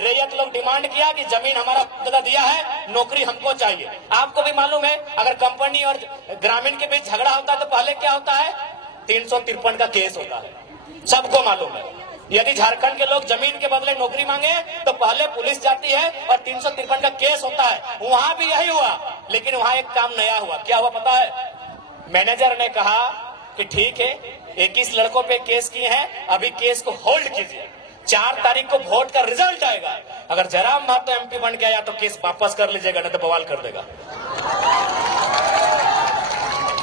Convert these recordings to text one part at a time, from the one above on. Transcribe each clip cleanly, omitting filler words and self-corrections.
रैयत लोग डिमांड किया कि जमीन हमारा दादा दिया है, नौकरी हमको चाहिए। आपको भी मालूम है अगर कंपनी और ग्रामीण के बीच झगड़ा होता है तो पहले क्या होता है, 353 का केस होता है, सबको मालूम है। यदि झारखंड के लोग जमीन के बदले नौकरी मांगे तो पहले पुलिस जाती है और 353 का केस होता है। वहां भी यही हुआ, लेकिन वहां एक काम नया हुआ। क्या हुआ पता है? मैनेजर ने कहा कि ठीक है 21 लड़कों पे केस किए हैं, अभी केस को होल्ड कीजिए, 4 तारीख को वोट का रिजल्ट आएगा, अगर जयराम महतो एमपी बन गया या तो केस वापस कर लीजिएगा, नहीं तो बवाल कर देगा।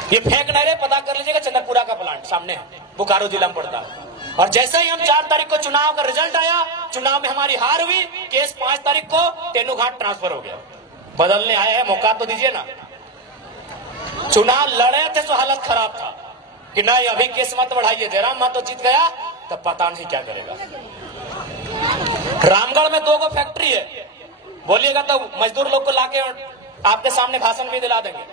ये फेंक नहीं रहे, पता कर लीजिएगा, चंद्रपुरा का प्लांट सामने है, बोकारो जिला में पड़ता है। और जैसे ही हम 4 तारीख को चुनाव का रिजल्ट आया, चुनाव में हमारी हार हुई, केस 5 तारीख को तेनुघाट ट्रांसफर हो गया। बदलने आए हैं, मौका तो दीजिए ना। चुनाव लड़े थे तो हालत खराब था कि नहीं अभी केस मत बढ़ाइए, जयराम महतो जीत गया तब पता नहीं क्या करेगा। रामगढ़ में 2 फैक्ट्री है, बोलिएगा तो मजदूर लोग को लाके आपके सामने भाषण भी दिला देंगे।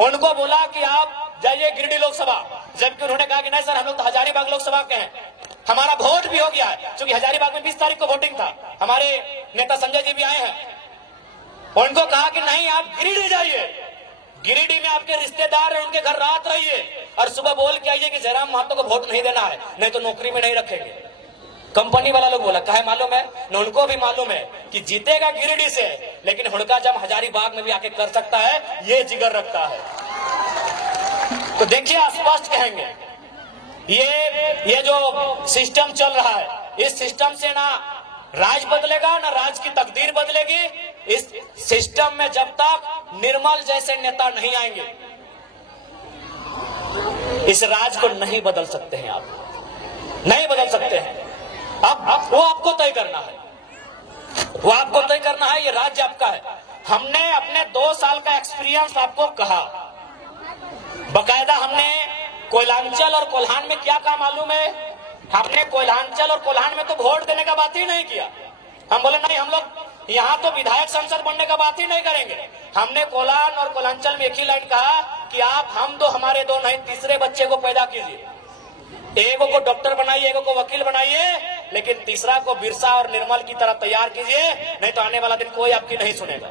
उनको बोला कि आप जाइए गिरिडीह लोकसभा, जबकि उन्होंने कहा कि नहीं सर हम लोग तो हजारीबाग लोकसभा के हैं, हमारा वोट भी हो गया है, क्योंकि हजारीबाग में 20 तारीख को वोटिंग था। हमारे नेता संजय जी भी आए हैं। उनको कहा कि नहीं आप गिरिडीह जाइए, गिरिडीह में आपके रिश्तेदार हैं, उनके घर रात रहिए और सुबह बोल के आइए कि जयराम महतो को वोट नहीं देना है, नहीं तो नौकरी में नहीं रखेंगे। कंपनी वाला लोग बोला कहे मालूम है न, उनको भी मालूम है कि जीतेगा गिरिडीह से, लेकिन हुड़का जब हजारीबाग में भी आके कर सकता है, ये जिगर रखता है। तो देखिए स्पष्ट कहेंगे, ये जो सिस्टम चल रहा है, इस सिस्टम से ना राज बदलेगा ना राज की तकदीर बदलेगी। इस सिस्टम में जब तक निर्मल जैसे नेता नहीं आएंगे, इस राज को नहीं बदल सकते हैं, आप नहीं बदल सकते हैं। अब वो आपको तय करना है, वो आपको तय करना है, ये राज्य आपका है। हमने अपने 2 साल का एक्सपीरियंस आपको कहा, बकायदा हमने कोयलांचल और कोल्हान में क्या कहा मालूम है? हमने कोयलांचल और कोल्हान में तो वोट देने का बात ही नहीं किया। हम बोले नहीं, हम लोग यहाँ तो विधायक संसद बनने का बात ही नहीं करेंगे। हमने कोल्हान और कोल्हांचल में एक ही लाइन कहा कि आप हम दो हमारे दो नहीं, तीसरे बच्चे को पैदा कीजिए, एगो को डॉक्टर बनाइए, एगो को वकील बनाइए, लेकिन तीसरा को बिरसा और निर्मल की तरह तैयार कीजिए, नहीं तो आने वाला दिन कोई आपकी नहीं सुनेगा।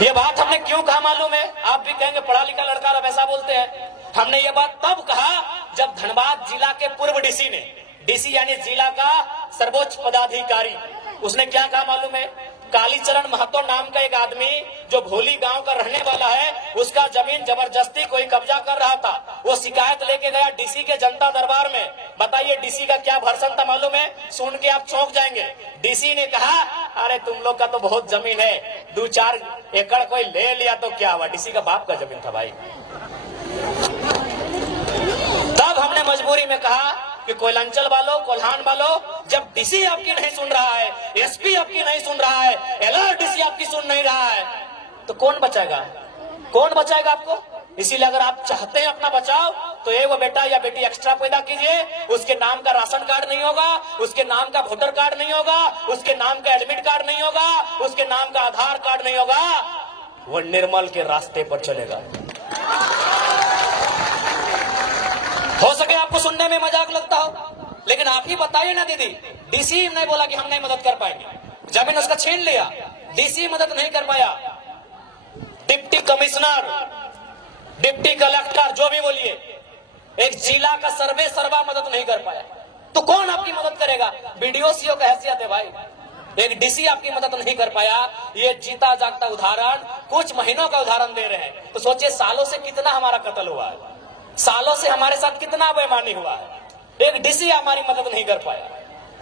ये बात हमने क्यों कहा मालूम है? आप भी कहेंगे पढ़ा लिखा लड़का अब ऐसा बोलते हैं। हमने ये बात तब कहा जब धनबाद जिला के पूर्व डीसी ने, डीसी यानी जिला का सर्वोच्च पदाधिकारी, उसने क्या कहा मालूम है? कालीचरण महतो नाम का एक आदमी जो भोली गांव का रहने वाला है, उसका जमीन जबरदस्ती कोई कब्जा कर रहा था। वो शिकायत लेके गया डीसी के जनता दरबार में। बताइए डीसी का क्या भर्सन था मालूम है? सुन के आप चौंक जाएंगे। डीसी ने कहा अरे तुम लोग का तो बहुत जमीन है, 2-4 एकड़ कोई ले लिया तो क्या हुआ? डीसी का बाप का जमीन था भाई। तब हमने मजबूरी में कहा कि कोयलांचल वालों, कोल्हान वालों, जब डीसी आपकी नहीं सुन रहा है, एसपी आपकी नहीं सुन रहा है, एलआरडीसी आपकी सुन नहीं रहा है, तो कौन बचाएगा? कौन बचाएगा आपको? इसीलिए अगर आप चाहते हैं अपना बचाव, तो एक वो बेटा या बेटी एक्स्ट्रा पैदा कीजिए। उसके नाम का राशन कार्ड नहीं होगा, उसके नाम का वोटर कार्ड नहीं होगा, उसके नाम का एडमिट कार्ड नहीं होगा, उसके नाम का आधार कार्ड नहीं होगा, वो निर्मल के रास्ते पर चलेगा। हो सके आपको सुनने में मजाक लगता हो, लेकिन आप ही बताइए ना दीदी, डीसी ने बोला कि हम नहीं मदद कर पाएंगे, जमीन उसका छीन लिया, डीसी मदद नहीं कर पाया, डिप्टी कमिश्नर, डिप्टी कलेक्टर, जो भी बोलिए, एक जिला का सर्वे सर्वा मदद नहीं कर पाया, तो कौन आपकी मदद करेगा? बीडीओ सीओ का हैसियत है भाई, एक डीसी आपकी मदद नहीं कर पाया। ये जीता जागता उदाहरण, कुछ महीनों का उदाहरण दे रहे हैं, तो सोचिए सालों से कितना हमारा कत्ल हुआ है, सालों से हमारे साथ कितना बेईमानी हुआ है, एक डीसी हमारी मदद नहीं कर पाया।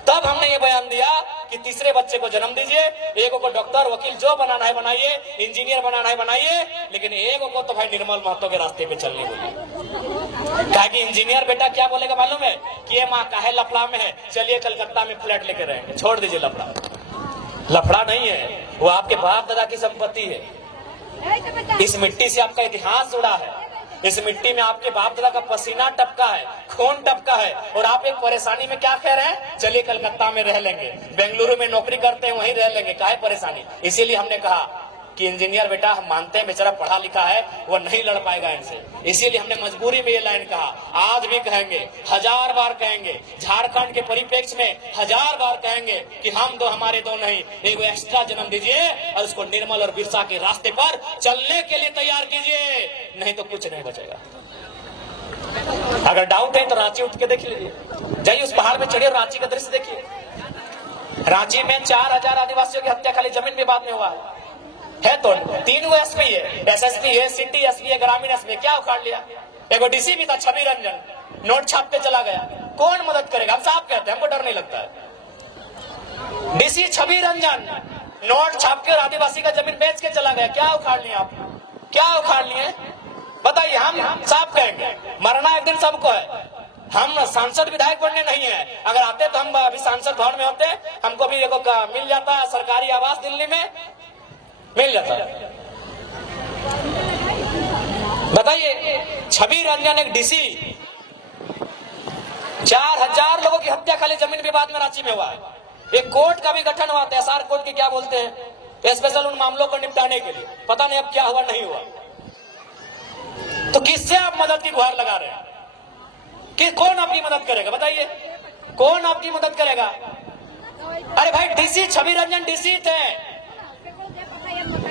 तब हमने ये बयान दिया कि तीसरे बच्चे को जन्म दीजिए, एगो को डॉक्टर, वकील जो बनाना है बनाइए, इंजीनियर बनाना है बनाइए, लेकिन एगो को तो भाई निर्मल महतो के रास्ते पे चलने बोलिए। कहा कि इंजीनियर बेटा क्या बोलेगा मालूम है? कि ये माँ काहे लफड़ा में है, चलिए कलकत्ता में फ्लैट लेके रहेंगे, छोड़ दीजिए लफड़ा। लफड़ा नहीं है, वो आपके बाप दादा की संपत्ति है। इस मिट्टी से आपका इतिहास जुड़ा है, इस मिट्टी में आपके बाप दादा का पसीना टपका है, खून टपका है, और आप एक परेशानी में क्या कह रहे हैं? चलिए कलकत्ता में रह लेंगे, बेंगलुरु में नौकरी करते हैं वहीं रह लेंगे, काहे परेशानी? इसीलिए हमने कहा कि इंजीनियर बेटा हम मानते हैं बेचारा पढ़ा लिखा है, वो नहीं लड़ पाएगा इनसे, इसीलिए हमने मजबूरी में ये लाइन कहा। आज भी कहेंगे, 1000 बार कहेंगे, झारखंड के परिप्रेक्ष्य में 1000 बार कहेंगे कि हम दो हमारे दो नहीं, एक एक्स्ट्रा जन्म दीजिए और उसको निर्मल और बिरसा के रास्ते पर चलने के लिए तैयार कीजिए, नहीं तो कुछ नहीं बचेगा। अगर डाउट है तो रांची उठ के देख लीजिए, जाइए उस पहाड़ में चढ़िए, रांची का दृश्य देखिए। रांची में 4000 आदिवासियों की हत्या खाली जमीन विवाद में हुआ है। तो 3 एसपी है, एसएसपी है, सिटी एसपी है, ग्रामीण एसपी, क्या उखाड़ लिया। एगो डीसी भी था छवि रंजन, नोट छापते चला गया, कौन मदद करेगा? हम साफ कहते हैं, हमको डर नहीं लगता है। डीसी छवि रंजन नोट छाप के आदिवासी का जमीन बेच के चला गया, क्या उखाड़ लिया आप? क्या उखाड़ लिए बताइए? हम साफ कहेंगे, मरना एक दिन सबको है। हम सांसद विधायक बनने नहीं है, अगर आते तो हम अभी सांसद भवन में होते, हमको भी मिल जाता सरकारी आवास, दिल्ली में मिल जाता। बताइए, छवि रंजन एक डीसी, 4000 लोगों की हत्या खाली जमीन विवाद में रांची में हुआ है। एक कोर्ट का भी गठन हुआ, एसआर कोर्ट के क्या बोलते हैं, स्पेशल उन मामलों को निपटाने के लिए। पता नहीं अब क्या हुआ, नहीं हुआ। तो किससे आप मदद की गुहार लगा रहे हैं? कि कौन आपकी मदद करेगा? बताइए, कौन आपकी मदद करेगा? अरे भाई, डीसी छवि रंजन डीसी थे,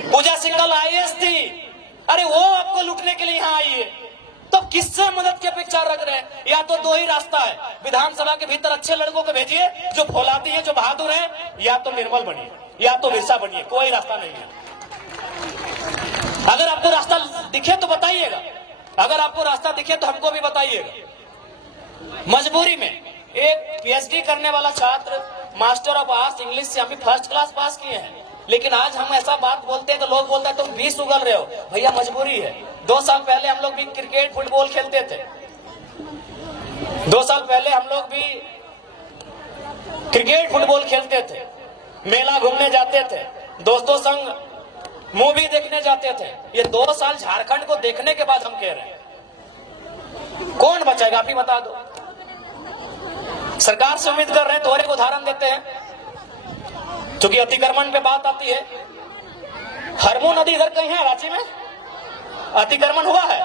पूजा सिंघल आईएएस थी, अरे वो आपको लूटने के लिए यहाँ आई है, तो किससे मदद की अपेक्षा रख रहे हैं? या तो 2 ही रास्ता है, विधानसभा के भीतर अच्छे लड़कों को भेजिए जो फौलादी है, जो बहादुर है, या तो निर्मल बनिए, या तो बिरसा बनिए, कोई रास्ता नहीं है। अगर आपको रास्ता दिखे तो बताइएगा, अगर आपको रास्ता दिखे तो हमको भी बताइएगा। मजबूरी में एक पीएचडी करने वाला छात्र मास्टर ऑफ आर्ट्स इंग्लिश से हम भी फर्स्ट क्लास पास किए हैं, लेकिन आज हम ऐसा बात बोलते हैं तो लोग बोलते हैं तुम 20 उगल रहे हो। भैया मजबूरी है। 2 साल पहले हम लोग भी क्रिकेट फुटबॉल खेलते थे, 2 साल पहले हम लोग भी क्रिकेट फुटबॉल खेलते थे, मेला घूमने जाते थे, दोस्तों संग मूवी देखने जाते थे। ये 2 साल झारखंड को देखने के बाद हम कह रहे हैं, कौन बचाएगा? आप ही बता दो। सरकार से उम्मीद कर रहे हैं तो और एक उदाहरण देते हैं, क्योंकि अतिक्रमण पे बात आती है। हरमू नदी इधर कहीं है रांची में, अतिक्रमण हुआ है।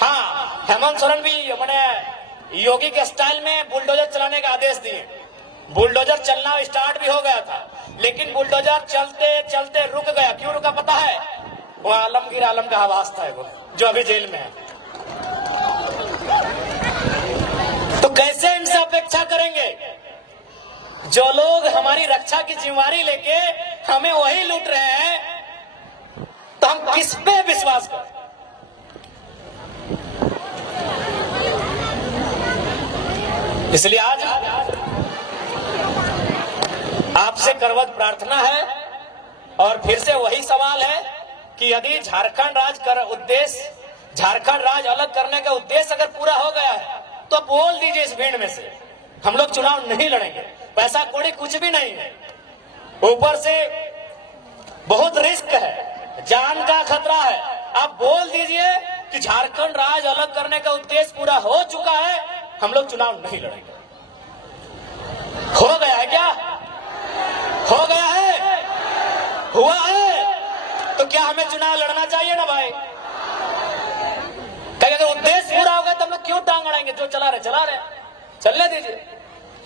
हाँ, हेमंत सोरेन भी मैंने योगी के स्टाइल में बुलडोजर चलाने का आदेश दिए। बुलडोजर चलना स्टार्ट भी हो गया था, लेकिन बुलडोजर चलते चलते रुक गया। क्यों रुका पता है? वो आलमगीर आलम का आवाज था, वो जो अभी जेल में है। तो कैसे इनसे अपेक्षा करेंगे? जो लोग हमारी रक्षा की जिम्मेदारी लेके हमें वही लूट रहे हैं, तो हम किस पे विश्वास करें? इसलिए आज आपसे करवत प्रार्थना है, और फिर से वही सवाल है कि यदि झारखंड राज्य अलग करने का उद्देश्य अगर पूरा हो गया है तो बोल दीजिए इस भीड़ में से, हम लोग चुनाव नहीं लड़ेंगे। पैसा कौड़ी कुछ भी नहीं है, ऊपर से बहुत रिस्क है, जान का खतरा है। आप बोल दीजिए कि झारखंड राज्य अलग करने का उद्देश्य पूरा हो चुका है, हम लोग चुनाव नहीं लड़ेंगे। हो गया है क्या? हो गया है? हुआ है? तो क्या हमें चुनाव लड़ना चाहिए ना भाई? अगर उद्देश्य पूरा होगा तो हम लोग क्यों टांग अड़ाएंगे? जो चला रहे चलने दीजिए।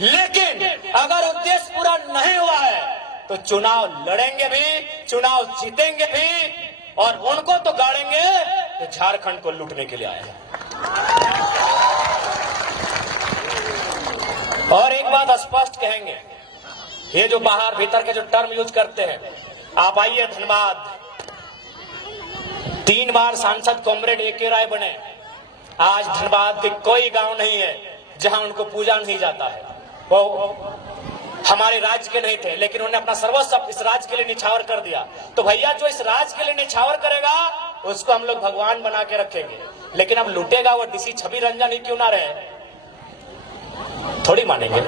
लेकिन अगर उद्देश्य पूरा नहीं हुआ है तो चुनाव लड़ेंगे भी, चुनाव जीतेंगे भी, और उनको तो गाड़ेंगे तो झारखंड को लूटने के लिए आए हैं। और एक बात स्पष्ट कहेंगे, ये जो बाहर भीतर के जो टर्म यूज करते हैं, आप आइए धनबाद, 3 बार सांसद कॉमरेड ए के राय बने। आज धनबाद के कोई गांव नहीं है जहां उनको पूजा नहीं जाता है। वो हमारे राज्य के नहीं थे, लेकिन उन्होंने अपना सर्वस्व इस राज्य के लिए निछावर कर दिया। तो भैया, जो इस राज्य के लिए निछावर करेगा उसको हम लोग भगवान बना के रखेंगे, लेकिन अब लूटेगा वो डीसी छवि रंजन ही क्यों ना रहे, थोड़ी मानेंगे।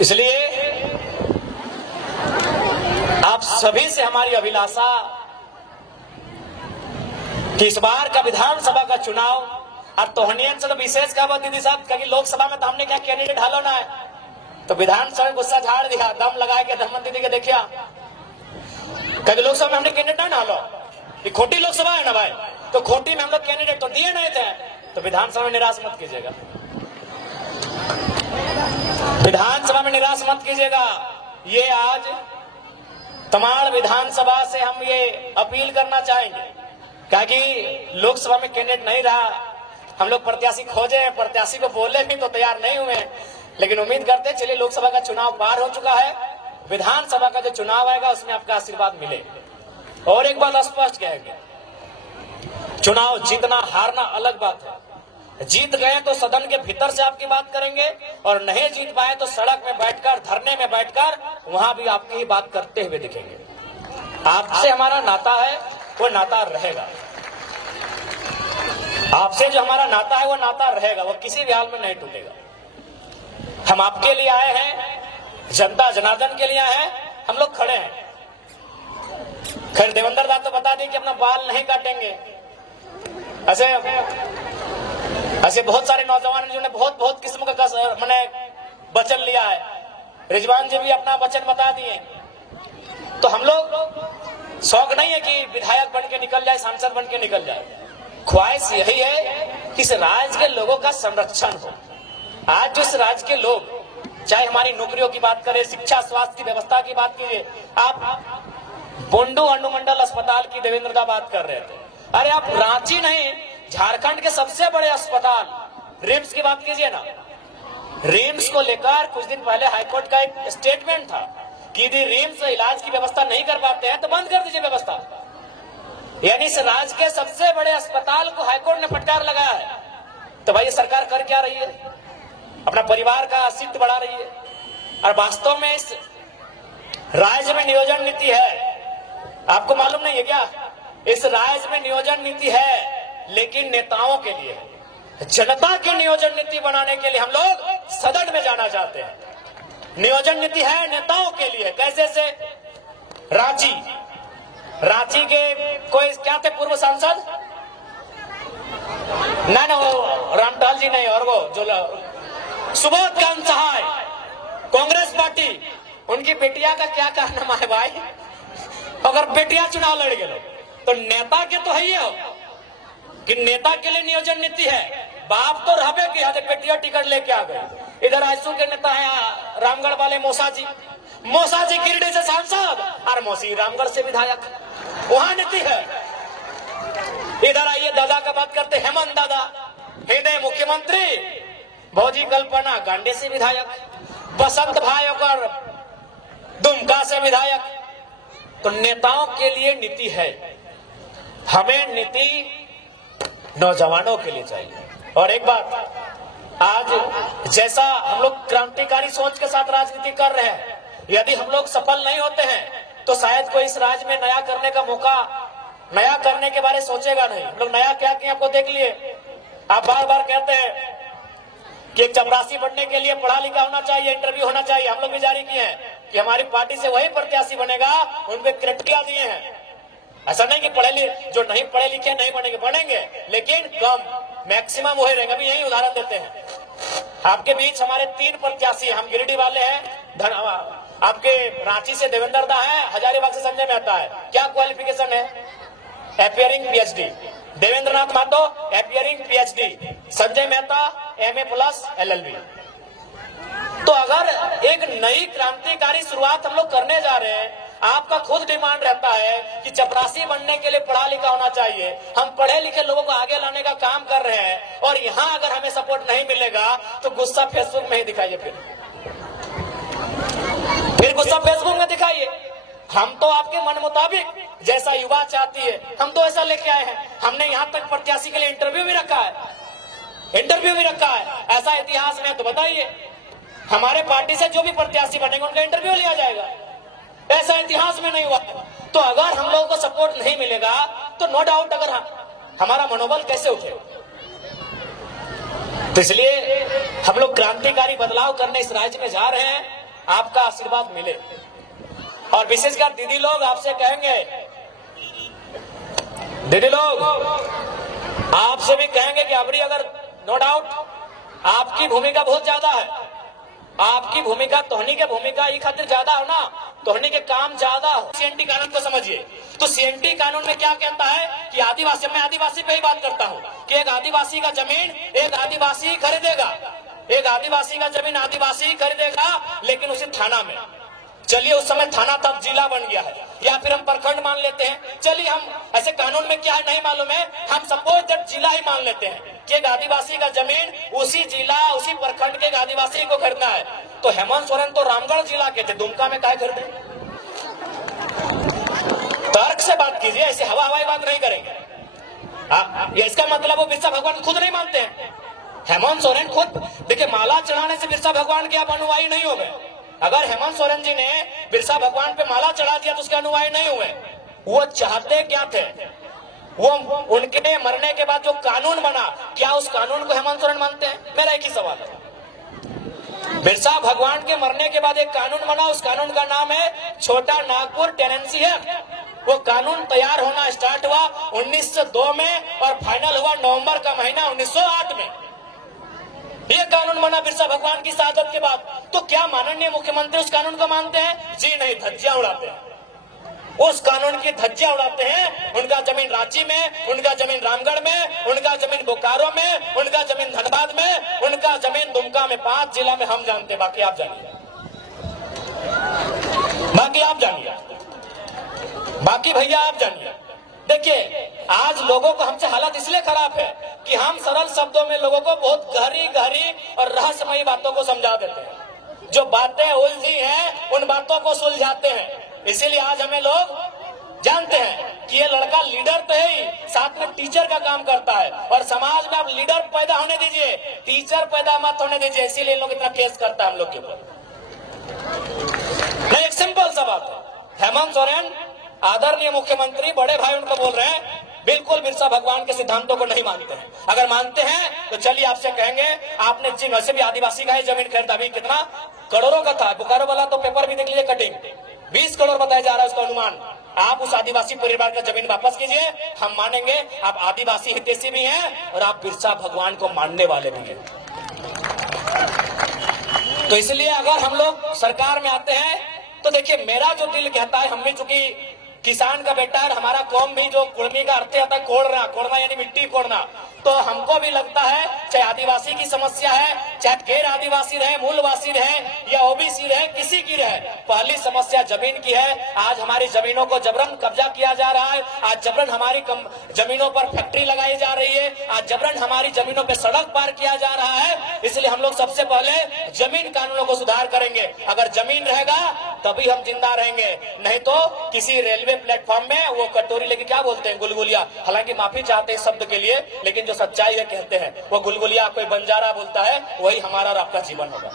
इसलिए आप सभी से हमारी अभिलाषा कि इस बार का विधानसभा का चुनाव, और तोहनियन से तो विशेष का बात दीदी साहब, क्योंकि लोकसभा में तो हमने क्या कैंडिडेट हालो ना है, तो विधानसभा में गुस्सा झाड़ दिया, दम लगा के धर्मन दीदी के देखिया कभी लोकसभा में हमने कैंडिडेट ना लो, ये खोटी लोकसभा है ना भाई, तो खोटी में हम लोग कैंडिडेट तो दिए नहीं थे, तो विधानसभा में निराश मत कीजिएगा, विधानसभा में निराश मत कीजिएगा। ये आज तमाड़ विधानसभा से हम ये अपील करना चाहेंगे, क्योंकि लोकसभा में कैंडिडेट नहीं रहा, हम लोग प्रत्याशी खोजे, प्रत्याशी को बोले भी तो तैयार नहीं हुए, लेकिन उम्मीद करते चलिए लोकसभा का चुनाव पार हो चुका है, विधानसभा का जो चुनाव आएगा उसमें आपका आशीर्वाद मिले। और एक बात स्पष्ट कहेंगे, चुनाव जीतना हारना अलग बात है, जीत गए तो सदन के भीतर से आपकी बात करेंगे, और नहीं जीत पाए तो सड़क में बैठकर, धरने में बैठकर वहां भी आपकी ही बात करते हुए दिखेंगे। आपसे हमारा नाता है वो नाता रहेगा, आपसे जो हमारा नाता है वो नाता रहेगा, वो किसी भी हाल में नहीं टूटेगा। हम आपके लिए आए हैं, जनता जनार्दन के लिए आए हैं, हम लोग खड़े हैं। खैर देवेंद्र दा तो बता दें कि अपना बाल नहीं काटेंगे, ऐसे बहुत सारे नौजवान जिन्होंने बहुत किस्म का मैंने वचन लिया है, रिजवान जी भी अपना वचन बता दिए। तो हम लोग शौक नहीं है कि विधायक बन के निकल जाए, सांसद बन के निकल जाए, ख्वाहिश यही है कि इस राज्य के लोगों का संरक्षण हो। आज जो इस राज्य के लोग, चाहे हमारी नौकरियों की बात करें, शिक्षा स्वास्थ्य की व्यवस्था की बात कीजिए, आप बुंडू अनुमंडल अस्पताल की देवेंद्र दा बात कर रहे थे, अरे आप रांची नहीं, झारखंड के सबसे बड़े अस्पताल रिम्स की बात कीजिए ना। रिम्स को लेकर कुछ दिन पहले हाईकोर्ट का एक स्टेटमेंट था कि यदि रिम्स इलाज की व्यवस्था नहीं कर पाते हैं तो बंद कर दीजिए व्यवस्था। यानी इस राज्य के सबसे बड़े अस्पताल को हाईकोर्ट ने फटकार लगाया है। तो भाई ये सरकार कर क्या रही है? अपना परिवार का अस्तित्व बढ़ा रही है। और वास्तव में इस राज्य में नियोजन नीति है, आपको मालूम नहीं है क्या? इस राज्य में नियोजन नीति है लेकिन नेताओं के लिए, जनता की नियोजन नीति बनाने के लिए हम लोग सदन में जाना चाहते हैं। नियोजन नीति है नेताओं के लिए। कैसे से? रांची के कोई क्या थे पूर्व सांसद, ना वो रामटाल जी नहीं, और वो जो सुबोध कांत सहाय, कांग्रेस पार्टी, उनकी बेटिया का क्या कारनामा है भाई? अगर बेटिया चुनाव लड़ गए तो नेता के तो है ही हो कि नेता के लिए नियोजन नीति है। बाप तो रहबे कि बेटिया टिकट लेके आ गए। इधर आजसू के नेता है रामगढ़ वाले मौसा जी गिरिडीह से सांसद और मौसी रामगढ़ से विधायक, वहां नीति है। इधर आइए दादा का बात करते, हेमंत दादा हृदय मुख्यमंत्री, भौजी कल्पना गांडे से विधायक, बसंत भाई और दुमका से विधायक। तो नेताओं के लिए नीति है, हमें नीति नौजवानों के लिए चाहिए। और एक बात, आज जैसा हम लोग क्रांतिकारी सोच के साथ राजनीति कर रहे हैं, यदि हम लोग सफल नहीं होते हैं तो शायद कोई इस राज्य में नया करने का मौका, नया करने के बारे सोचेगा नहीं। हम लोग नया क्या किया आपको देख लिए। आप बार बार कहते हैं कि एक चपरासी बनने के लिए पढ़ा लिखा होना चाहिए, इंटरव्यू होना चाहिए। हम लोग भी जारी किए हैं कि हमारी पार्टी से वही प्रत्याशी बनेगा, उनको क्राइटेरिया दिए हैं। ऐसा नहीं कि जो नहीं पढ़े लिखे नहीं बनेंगे, लेकिन कम, मैक्सिमम वही रहेंगे। अभी यही उदाहरण देते हैं, आपके बीच हमारे 3 प्रत्याशी, हम गिरिडीह वाले हैं, आपके रांची से देवेंद्र दा है, हजारीबाग से संजय मेहता है। क्या क्वालिफिकेशन है? Appearing PhD. Devendra Nath Mahato appearing PhD, Sanjay Mehta MA+ LLB। तो अगर एक नई क्रांतिकारी शुरुआत हम लोग करने जा रहे हैं, आपका खुद डिमांड रहता है कि चपरासी बनने के लिए पढ़ा लिखा होना चाहिए, हम पढ़े लिखे लोगों को आगे लाने का काम कर रहे हैं, और यहाँ अगर हमें सपोर्ट नहीं मिलेगा तो गुस्सा फेसबुक में ही दिखाइए, फिर गुस्सा फेसबुक में दिखाइए। हम तो आपके मन मुताबिक जैसा युवा चाहती है हम तो ऐसा लेके आए हैं। हमने यहाँ तक प्रत्याशी के लिए इंटरव्यू भी रखा है, ऐसा इतिहास में तो बताइए। हमारे पार्टी से जो भी प्रत्याशी बनेंगे उनका इंटरव्यू लिया जाएगा, ऐसा इतिहास में नहीं हुआ। तो अगर हम लोगों को सपोर्ट नहीं मिलेगा तो नो डाउट अगर हमारा मनोबल कैसे उठेगा। तो इसलिए हम लोग क्रांतिकारी बदलाव करने इस राज्य में जा रहे हैं, आपका आशीर्वाद मिले। और विशेषकर दीदी लोग आपसे कहेंगे, दीदी लोग आपसे भी कहेंगे कि अबरी अगर नो डाउट आपकी भूमिका बहुत ज्यादा है, आपकी भूमिका तोहनी के भूमिका ये खातिर ज्यादा हो ना, तोहनी के काम ज्यादा हो। सीएनटी कानून को समझिए, तो सीएनटी कानून में क्या कहता है कि आदिवासी, मैं आदिवासी पे ही बात करता हूँ कि एक आदिवासी का जमीन एक आदिवासी खरीदेगा, एक आदिवासी का जमीन आदिवासी खरीदेगा, लेकिन उसे थाना में, चलिए उस समय थाना तब जिला बन गया है, या फिर हम प्रखंड मान लेते हैं, चलिए हम ऐसे कानून में क्या है नहीं मालूम है, हम सपोज दैट जिला ही मान लेते हैं कि एक आदिवासी का जमीन उसी जिला उसी प्रखंड के एक आदिवासी को खरीदना है। तो हेमंत सोरेन तो रामगढ़ जिला के थे, दुमका में क्या खरीदे? तर्क से बात कीजिए, ऐसे हवा हवाई बात नहीं करेंगे। ये इसका मतलब वो बिरसा भगवान खुद नहीं मानते हैं। हेमंत सोरेन खुद देखिए, माला चढ़ाने से बिरसा भगवान के आप अनुयायी नहीं हो गए। अगर हेमंत सोरेन जी ने बिरसा भगवान पे माला चढ़ा दिया तो उसके अनुयायी नहीं हुए। वो चाहते क्या थे, वो उनके मरने के बाद जो कानून बना, क्या उस कानून को हेमंत सोरेन मानते हैं? मेरा एक ही सवाल है। बिरसा भगवान के मरने के बाद एक कानून बना, उस कानून का नाम है छोटा नागपुर टेनेंसी एक्ट। वो कानून तैयार होना स्टार्ट हुआ 1902 में और फाइनल हुआ नवंबर का महीना 1908 में। ये कानून बना बिरसा भगवान की शहादत के बाद। तो क्या माननीय मुख्यमंत्री उस कानून को मानते हैं? जी नहीं, धज्जियां उड़ाते हैं। उस कानून की धज्जियां उड़ाते हैं। उनका जमीन रांची में, उनका जमीन रामगढ़ में, उनका जमीन बोकारो में, उनका जमीन धनबाद में, उनका जमीन दुमका में, 5 जिला में हम जानते, बाकी आप जानिए, बाकी आप जानिए, बाकी भैया आप जानिए। देखिए, आज लोगों को हमसे हालत इसलिए खराब है कि हम सरल शब्दों में लोगों को बहुत गहरी गहरी और रहस्यमयी बातों को समझा देते हैं। जो बातें उलझी हैं उन बातों को सुलझाते हैं। इसीलिए आज हमें लोग जानते हैं कि ये लड़का लीडर तो है ही, साथ में टीचर का काम करता है। और समाज में आप लीडर पैदा होने दीजिए, टीचर पैदा मत होने दीजिए। इसीलिए लोग इतना केस करता है हम लोग के ऊपर। एक सिंपल सा बात है, हेमंत सोरेन आदरणीय मुख्यमंत्री बड़े भाई उनको बोल रहे हैं, बिल्कुल बिरसा भगवान के सिद्धांतों को नहीं मानते हैं। अगर मानते हैं तो चलिए आपसे कहेंगे, आपने जिन वैसे भी आदिवासी का ही जमीन खरीदा, अभी कितना करोड़ों का था, बोकारो वाला तो पेपर भी देख लीजिए, कटिंग 20 करोड़ बताया जा रहा है उसका अनुमान। आप उस आदिवासी परिवार का जमीन वापस कीजिए, हम मानेंगे आप आदिवासी हितैषी भी हैं और आप बिरसा भगवान को मानने वाले भी हैं। तो इसलिए अगर हम लोग सरकार में आते हैं तो देखिए, मेरा जो दिल कहता है, हम भी चूंकि किसान का बेटा है, हमारा कौम भी, जो कुड़मी का अर्थ आता है कोड़ना, कोड़ना यानी मिट्टी कोड़ना, तो हमको भी लगता है चाहे आदिवासी की समस्या है, चाहे गैर आदिवासी रहे, मूलवासी रहे या ओबीसी रहे, किसी की रहे, पहली समस्या जमीन की है। आज हमारी जमीनों को जबरन कब्जा किया जा रहा है, आज जबरन हमारी जमीनों पर फैक्ट्री लगाई जा रही है, आज जबरन हमारी जमीनों पर सड़क पार किया जा रहा है। इसलिए हम लोग सबसे पहले जमीन कानूनों को सुधार करेंगे। अगर जमीन रहेगा तभी हम जिंदा रहेंगे, नहीं तो किसी रेलवे प्लेटफॉर्म में वो कटोरी लेके क्या बोलते हैं, गुलगुलिया, हालांकि माफी चाहते हैं शब्द के लिए, लेकिन जो सच्चाई है कहते हैं वो गुलगुलिया कोई बंजारा बोलता है, वही हमारा और आपका जीवन होगा।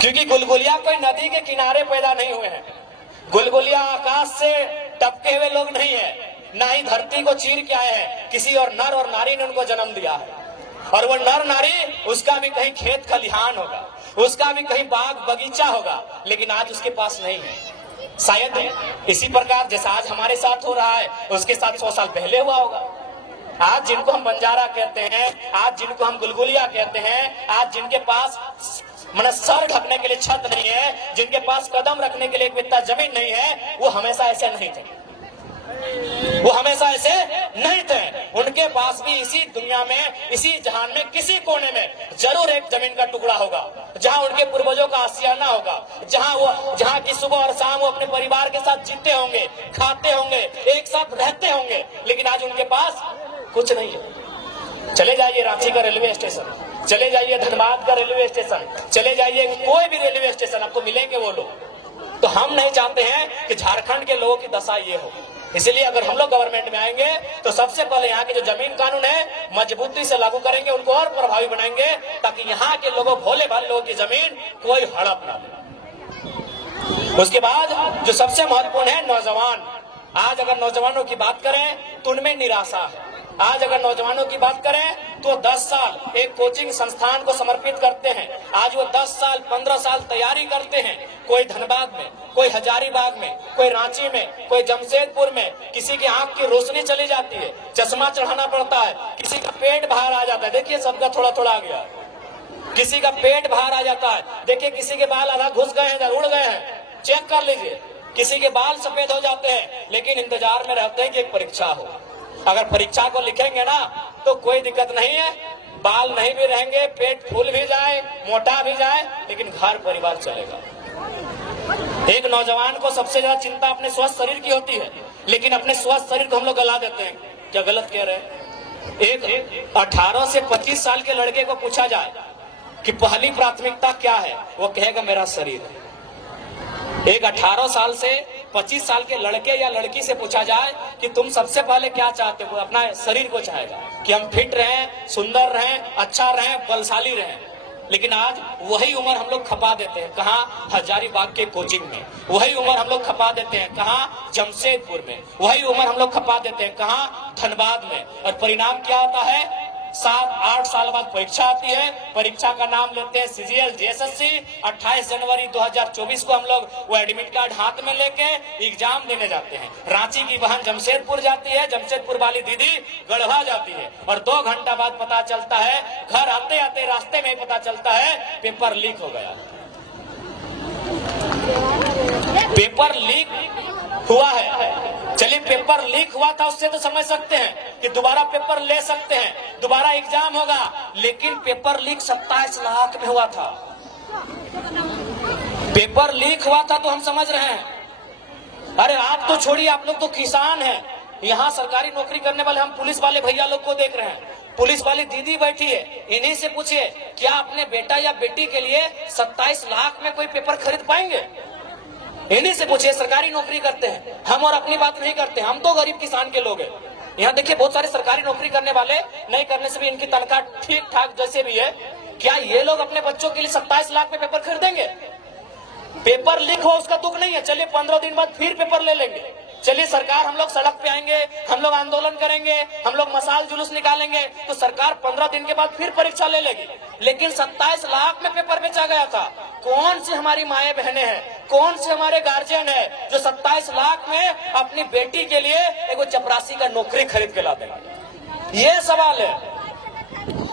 क्योंकि गुलगुलिया कोई नदी के किनारे पैदा नहीं हुए हैं, गुलगुलिया आकाश से टपके हुए लोग नहीं है, ना ही धरती को चीर के आए हैं, किसी और नर और नारी ने उनको जन्म दिया है। और वो नर नारी, उसका भी कहीं खेत खलिहान होगा, उसका भी कहीं बाग बगीचा होगा, लेकिन आज उसके पास नहीं है। शायद इसी प्रकार जैसा आज हमारे साथ हो रहा है, उसके साथ 100 साल पहले हुआ होगा। आज जिनको हम बंजारा कहते हैं, आज जिनको हम गुलगुलिया कहते हैं, आज जिनके पास सर ढकने के लिए छत नहीं है, जिनके पास कदम रखने के लिए एक बित्ता जमीन नहीं है, वो हमेशा ऐसे नहीं थे, वो हमेशा ऐसे नहीं थे। उनके पास भी इसी दुनिया में, इसी जहान में, किसी कोने में जरूर एक जमीन का टुकड़ा होगा जहां उनके पूर्वजों का आशियाना होगा, जहां की सुबह और शाम वो अपने परिवार के साथ जीते होंगे, खाते होंगे, एक साथ रहते होंगे। लेकिन आज उनके पास कुछ नहीं है। चले जाइए रांची का रेलवे स्टेशन, चले जाइए धनबाद का रेलवे स्टेशन, चले जाइए कोई भी रेलवे स्टेशन, आपको मिलेंगे वो लोग। तो हम नहीं चाहते हैं कि झारखंड के लोगों की दशा ये हो। इसलिए अगर हम लोग गवर्नमेंट में आएंगे तो सबसे पहले यहाँ के जो जमीन कानून है मजबूती से लागू करेंगे, उनको और प्रभावी बनाएंगे, ताकि यहाँ के लोगों, भोले भाले लोगों की जमीन कोई हड़प ना ले। उसके बाद जो सबसे महत्वपूर्ण है, नौजवान। आज अगर नौजवानों की बात करें तो उनमें निराशा है। आज अगर नौजवानों की बात करें तो 10 साल एक कोचिंग संस्थान को समर्पित करते हैं। आज वो 10 साल 15 साल तैयारी करते हैं, कोई धनबाद में, कोई हजारीबाग में, कोई रांची में, कोई जमशेदपुर में। किसी की आंख की रोशनी चली जाती है, चश्मा चढ़ाना पड़ता है, किसी का पेट बाहर आ जाता है। देखिए सबका थोड़ा थोड़ा आ गया। किसी का पेट बाहर आ जाता है, देखिए किसी के बाल आधा घुस गए हैं, उड़ गए हैं, चेक कर लीजिए। किसी के बाल सफेद हो जाते हैं, लेकिन इंतजार में रहते हैं कि एक परीक्षा हो। अगर परीक्षा को लिखेंगे ना तो कोई दिक्कत नहीं है, बाल नहीं भी रहेंगे, पेट फूल भी जाए, मोटा भी जाए, लेकिन घर परिवार चलेगा। एक नौजवान को सबसे ज्यादा चिंता अपने स्वस्थ शरीर की होती है, लेकिन अपने स्वस्थ शरीर को हम लोग गला देते हैं। क्या गलत कह रहे हैं? एक 18 से 25 साल के लड़के को पूछा जाए कि पहली प्राथमिकता क्या है, वो कहेगा मेरा शरीर। एक 18 साल से 25 साल के लड़के या लड़की से पूछा जाए कि तुम सबसे पहले क्या चाहते हो, अपना शरीर को चाहेगा कि हम फिट रहें, सुंदर रहें, अच्छा रहें, बलशाली रहें। लेकिन आज वही उम्र हम लोग खपा देते हैं, कहाँ? हजारीबाग के कोचिंग में। वही उम्र हम लोग खपा देते हैं, कहाँ? जमशेदपुर में। वही उम्र हम लोग खपा देते हैं, कहाँ? धनबाद में। और परिणाम क्या होता है? 7-8 साल बाद परीक्षा आती है, परीक्षा का नाम लेते हैं CGL JSSC। 28 जनवरी 2024 को हम लोग वो एडमिट कार्ड हाथ में लेके एग्जाम देने जाते हैं। रांची की बहन जमशेदपुर जाती है, जमशेदपुर वाली दीदी गढ़वा जाती है, और 2 घंटा बाद पता चलता है, घर आते आते रास्ते में ही पता चलता है पेपर लीक हो गया। पेपर लीक हुआ है। चलिए, पेपर लीक हुआ था उससे तो समझ सकते हैं कि दोबारा पेपर ले सकते हैं, दोबारा एग्जाम होगा, लेकिन पेपर लीक 27 लाख में हुआ था। पेपर लीक हुआ था तो हम समझ रहे हैं। अरे आप तो छोड़िए, आप लोग तो किसान हैं, यहाँ सरकारी नौकरी करने वाले हम पुलिस वाले भैया लोग को देख रहे हैं। पुलिस वाली दीदी बैठी है, इन्हीं से पूछिए क्या अपने बेटा या बेटी के लिए 27 लाख में कोई पेपर खरीद पाएंगे? इन्हीं से पूछिए, सरकारी नौकरी करते हैं हम, और अपनी बात नहीं करते, हम तो गरीब किसान के लोग हैं। यहाँ देखिए बहुत सारे सरकारी नौकरी करने वाले, नहीं करने से भी इनकी तनख्वाह ठीक ठाक जैसे भी है, क्या ये लोग अपने बच्चों के लिए 27 लाख में पेपर खरीदेंगे? पेपर लीक हो उसका दुख नहीं है, चलिए 15 दिन बाद फिर पेपर ले लेंगे। चलिए सरकार, हम लोग सड़क पे आएंगे, हम लोग आंदोलन करेंगे, हम लोग मसाल जुलूस निकालेंगे, तो सरकार 15 दिन के बाद फिर परीक्षा ले लेगी। लेकिन 27 लाख में पेपर बेचा गया था। कौन सी हमारी माए बहनें हैं, कौन से हमारे गार्जियन है जो 27 लाख में अपनी बेटी के लिए एक चपरासी का नौकरी खरीद के ला देंगे? ये सवाल है।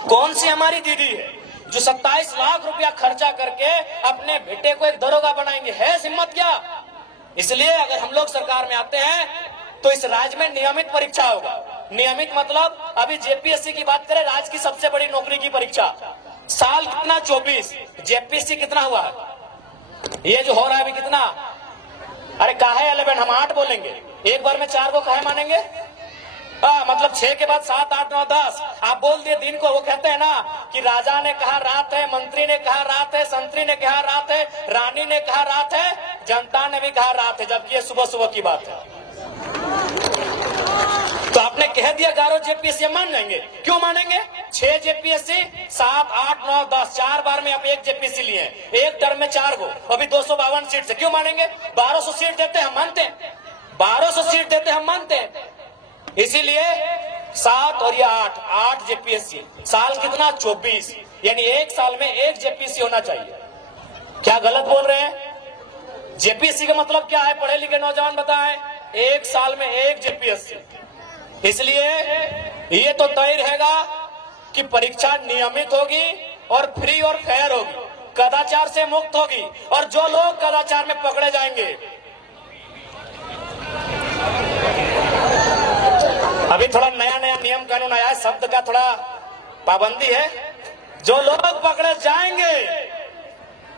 कौन सी हमारी दीदी है जो 27 लाख रुपया खर्चा करके अपने बेटे को एक दरोगा बनाएंगे? है हिम्मत क्या? इसलिए अगर हम लोग सरकार में आते हैं तो इस राज्य में नियमित परीक्षा होगा। नियमित मतलब अभी JPSC की बात करें, राज्य की सबसे बड़ी नौकरी की परीक्षा, साल कितना? 24। JPSC कितना हुआ है? ये जो हो रहा है अभी कितना? अरे काहे 11, हम 8 बोलेंगे, एक बार में 4 को काहे मानेंगे? मतलब 6 के बाद 7, 8, 9, 10 आप बोल दिए दिन को। वो कहते हैं ना कि राजा ने कहा रात है, मंत्री ने कहा रात है, संतरी ने कहा रात है, रानी ने कहा रात है, जनता ने भी कहा रात है, जबकि ये सुबह सुबह की बात है। तो आपने कह दिया 11 JPSC, मान जाएंगे? क्यों मानेंगे? 6 JPSC, 7, 8, 9, 10, 4 बार में आप एक JPSC लिए, एक टर्म में 4 को, अभी 252 सीट से क्यों मानेंगे? 1200 सीट देते हम मानते हैं, 1200 सीट देते हम मानते हैं। इसीलिए 7 और ये 8 JPSC, साल कितना? 24, यानी एक साल में एक JPSC होना चाहिए। क्या गलत बोल रहे हैं? JPSC का मतलब क्या है? पढ़े लिखे नौजवान बताएं। एक साल में एक JPSC। इसलिए ये तो तय रहेगा कि परीक्षा नियमित होगी और फ्री और फेयर होगी, कदाचार से मुक्त होगी, और जो लोग कदाचार में पकड़े जाएंगे, अभी थोड़ा नया नया नियम कानून आया है, शब्द का थोड़ा पाबंदी है, जो लोग पकड़े जाएंगे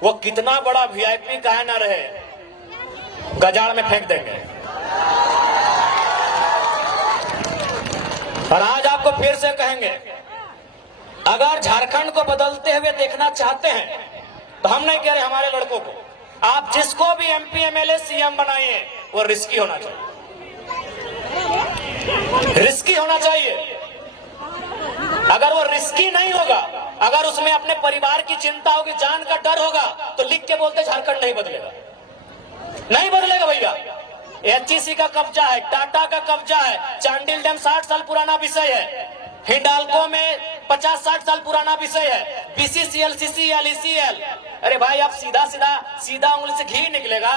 वो कितना बड़ा VIP काहे ना रहे, गजाड़ में फेंक देंगे। और आज आपको फिर से कहेंगे, अगर झारखंड को बदलते हुए देखना चाहते हैं तो हम नहीं कह रहे हमारे लड़कों को, आप जिसको भी MP MLA CM बनाइए, वो रिस्की होना चाहिए, रिस्की होना चाहिए। अगर वो रिस्की नहीं होगा, अगर उसमें अपने परिवार की चिंता होगी, जान का डर होगा, तो लिख के बोलते झारखंड नहीं बदलेगा, नहीं बदलेगा भैया। HEC का कब्जा है, टाटा का कब्जा है, चांडिल डैम 60 साल पुराना विषय है, हिंडाल्को में 50-60 साल पुराना विषय है, BCCL, CCL, ECL। अरे भाई, आप सीधा उंगली से घी निकलेगा।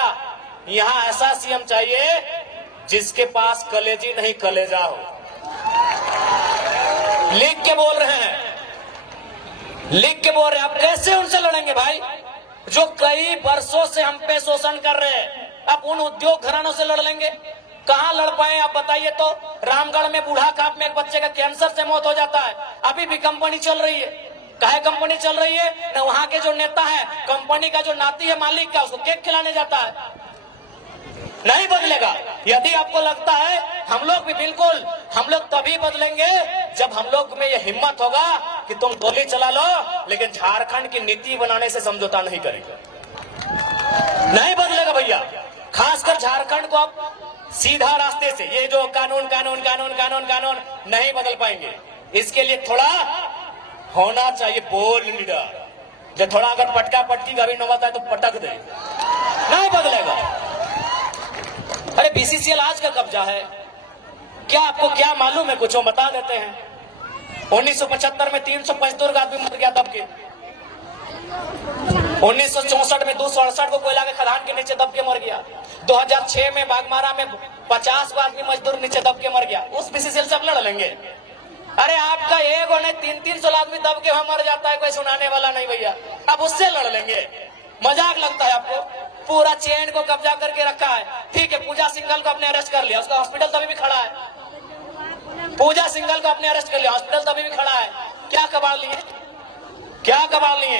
यहाँ ऐसा CM चाहिए जिसके पास कलेजी नहीं कलेजा हो। लिख के बोल रहे हैं, लिख के बोल रहे आप कैसे उनसे लड़ेंगे भाई, जो कई वर्षों से हम पे शोषण कर रहे हैं। अब उन उद्योग घरानों से लड़ लेंगे, कहां लड़ पाए आप बताइए। तो रामगढ़ में बूढ़ा काप में एक बच्चे का कैंसर से मौत हो जाता है, अभी भी कंपनी चल रही है। काहे कंपनी चल रही है न, वहां के जो नेता है, कंपनी का जो नाती है मालिक का, उसको केक खिलाने जाता है। नहीं बदलेगा। यदि आपको लगता है हम लोग भी बिल्कुल, हम लोग तभी बदलेंगे जब हम लोग में ये हिम्मत होगा कि तुम गोली चला लो लेकिन झारखंड की नीति बनाने से समझौता नहीं करेंगे। नहीं बदलेगा भैया, खासकर झारखंड को आप सीधा रास्ते से, ये जो कानून कानून कानून कानून कानून नहीं बदल पाएंगे। इसके लिए थोड़ा होना चाहिए बोल्ड लीडर, जो थोड़ा अगर पटका पटकी का भी नौबत है तो पटक दे। नहीं बदलेगा। अरे बीसीसीएल आज का कब्जा है, क्या आपको क्या मालूम है? कुछ बता देते हैं। 1975 में 375 आदमी मर गया दब के। 1964 में 268 को कोयला के खदान के नीचे दब के मर गया। 2006 में बागमारा में 50 को आदमी मजदूर नीचे दब के मर गया। उस बीसीसीएल से लड़ लेंगे? अरे आपका एक और नहीं 300 आदमी दब के वहां मर जाता है, कोई सुनाने वाला नहीं भैया। अब उससे लड़ लेंगे? मजाक लगता है आपको? पूरा चेन को कब्जा करके रखा है। ठीक है, पूजा सिंघल को आपने अरेस्ट कर लिया, उसका हॉस्पिटल तभी भी खड़ा है। पूजा सिंघल को आपने अरेस्ट कर लिया, हॉस्पिटल तभी भी खड़ा है। क्या कबाड़ लिए? क्या कबाड़ लिए?